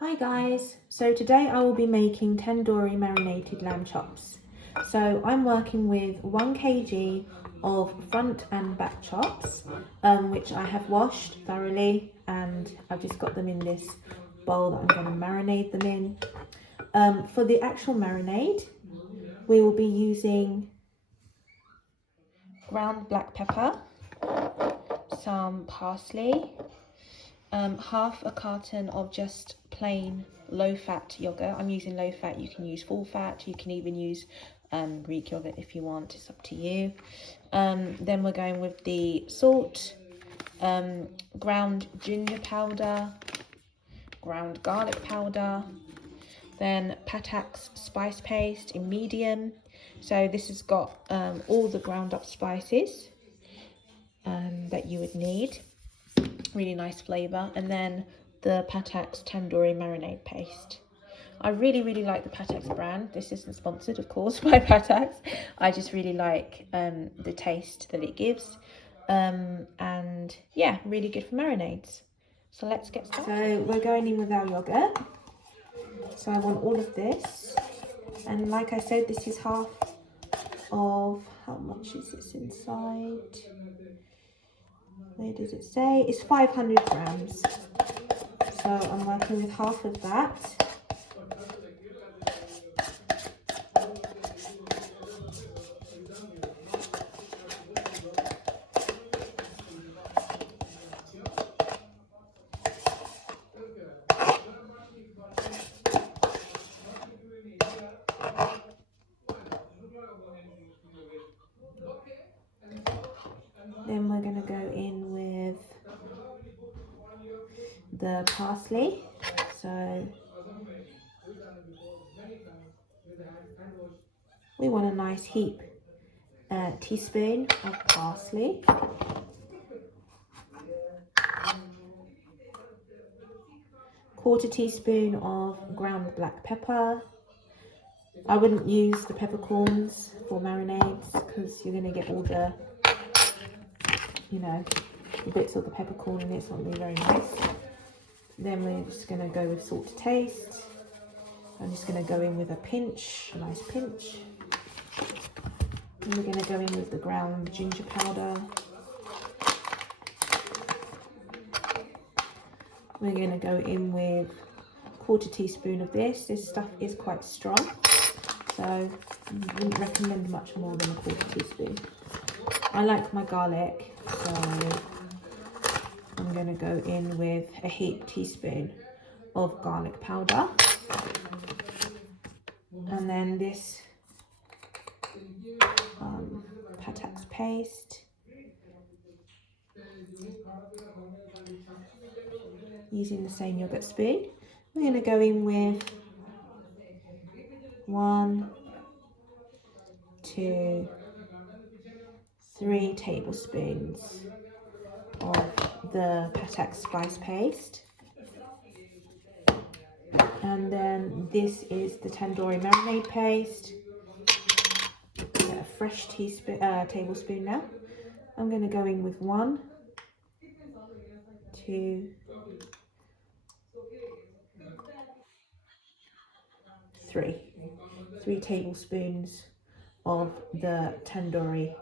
Hi guys, so today I will be making tandoori marinated lamb chops. So I'm working with 1 kg of front and back chops, which I have washed thoroughly, and I've just got them in this bowl that I'm going to marinate them in. For the actual marinade, we will be using ground black pepper, some parsley, half a carton of just plain low-fat yogurt. I'm using low-fat. You can use full-fat. You can even use Greek yogurt if you want. It's up to you. Then we're going with the salt, ground ginger powder, ground garlic powder, then Patak's spice paste in medium. So this has got all the ground up spices that you would need. Really nice flavour. And then the Patak's tandoori marinade paste. I really like the Patak's brand. This isn't sponsored, of course, by Patak's. I just really like the taste that it gives, and yeah, really good for marinades. So let's get started. So we're going in with our yogurt. So I want all of this, and like I said, this is half of, how much is this inside? Where does it say? It's 500 grams. So I'm working with half of that. Then we're going to go in with the parsley. So we want a nice heap, teaspoon of parsley. Quarter teaspoon of ground black pepper. I wouldn't use the peppercorns for marinades because you're going to get all the, the bits of the peppercorn in it. It's not going to be very nice. Then we're just going to go with salt to taste. I'm just going to go in with a pinch, a nice pinch. And we're going to go in with the ground ginger powder. We're going to go in with a quarter teaspoon of this. This stuff is quite strong, so I wouldn't recommend much more than a quarter teaspoon. I like my garlic, so I'm going to go in with a heaped teaspoon of garlic powder. And then this Patak's paste. Using the same yogurt spoon. We're going to go in with 1, 2, 3 tablespoons of the Patak's spice paste. And then this is the tandoori marinade paste. Get a fresh tablespoon now. I'm going to go in with 1, 2, 3 tablespoons of the tandoori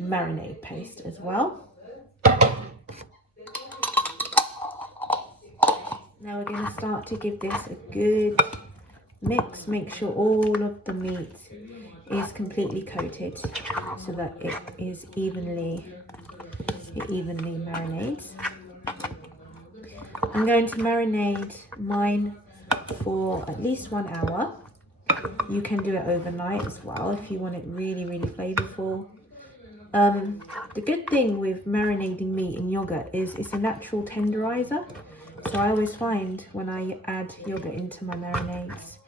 marinade paste as well. Now we're going to start to give this a good mix. Make sure all of the meat is completely coated so that it evenly marinates. I'm going to marinate mine for at least 1 hour. You can do it overnight as well if you want it really flavorful. The good thing with marinating meat in yogurt is it's a natural tenderizer. So I always find when I add yogurt into my marinades,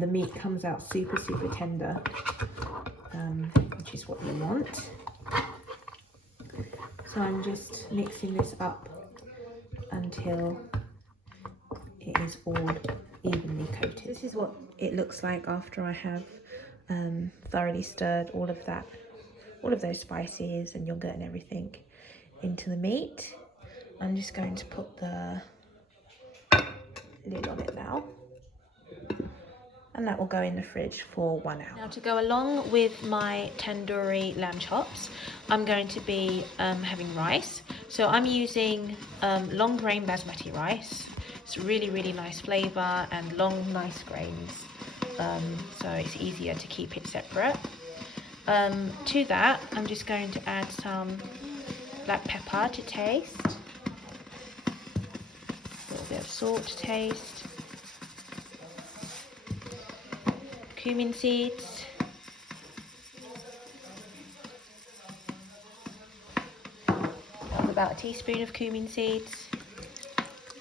the meat comes out super tender, which is what you want. So I'm just mixing this up until it is all evenly coated. This is what it looks like after I have thoroughly stirred all of those spices and yogurt and everything into the meat. I'm just going to put the lid on it now. now. And that will go in the fridge for 1 hour. Now, to go along with my tandoori lamb chops, I'm going to be having rice. So I'm using long grain basmati rice. It's really, really nice flavour and long, nice grains. So it's easier to keep it separate. To that, I'm just going to add some black pepper to taste. A little bit of salt to taste. Cumin seeds, about a teaspoon of cumin seeds,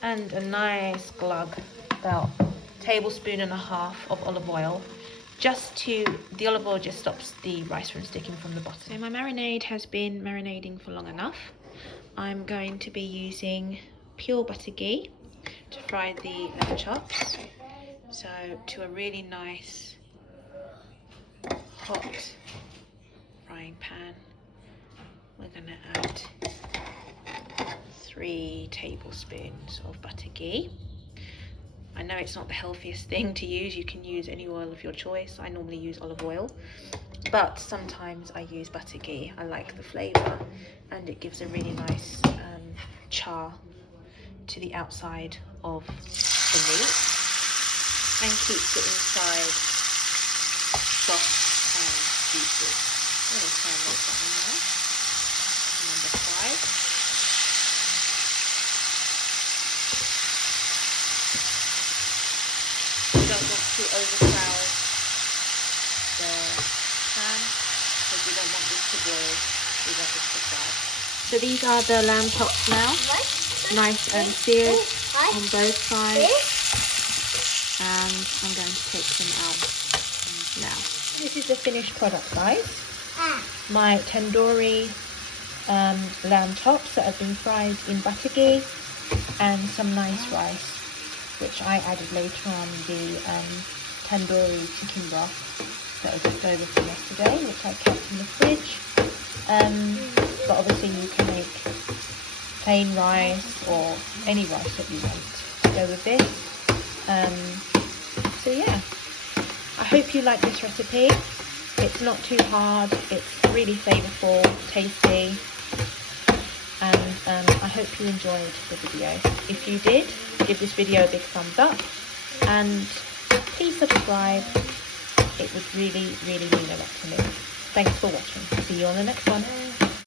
and a nice glug, about a tablespoon and a half of olive oil. The olive oil just stops the rice from sticking from the bottom. So my marinade has been marinating for long enough. I'm going to be using pure butter ghee to fry the lamb chops. So to a really nice hot frying pan, we're going to add 3 tablespoons of butter ghee. I know it's not the healthiest thing to use. You can use any oil of your choice. I normally use olive oil, but sometimes I use butter ghee. I like the flavour and it gives a really nice char to the outside of the meat and keeps it inside soft and juicy. I'm going to turn this on now. Number 5. You don't want to overcrowd the pan because you don't want this to boil. You want this to fry. So these are the lamb chops now. Nice and seared on both sides. And I'm going to take them out now. This is the finished product, guys. My tandoori lamb chops that have been fried in butter ghee and some nice rice, which I added later on the tandoori chicken broth that was left over from yesterday, which I kept in the fridge. But obviously you can make plain rice or any rice that you want to go with this. So yeah, I hope you like this recipe. It's not too hard, it's really flavourful, tasty, and I hope you enjoyed the video. If you did, give this video a big thumbs up and please subscribe. It would really, really mean a lot to me. Thanks for watching. See you on the next one.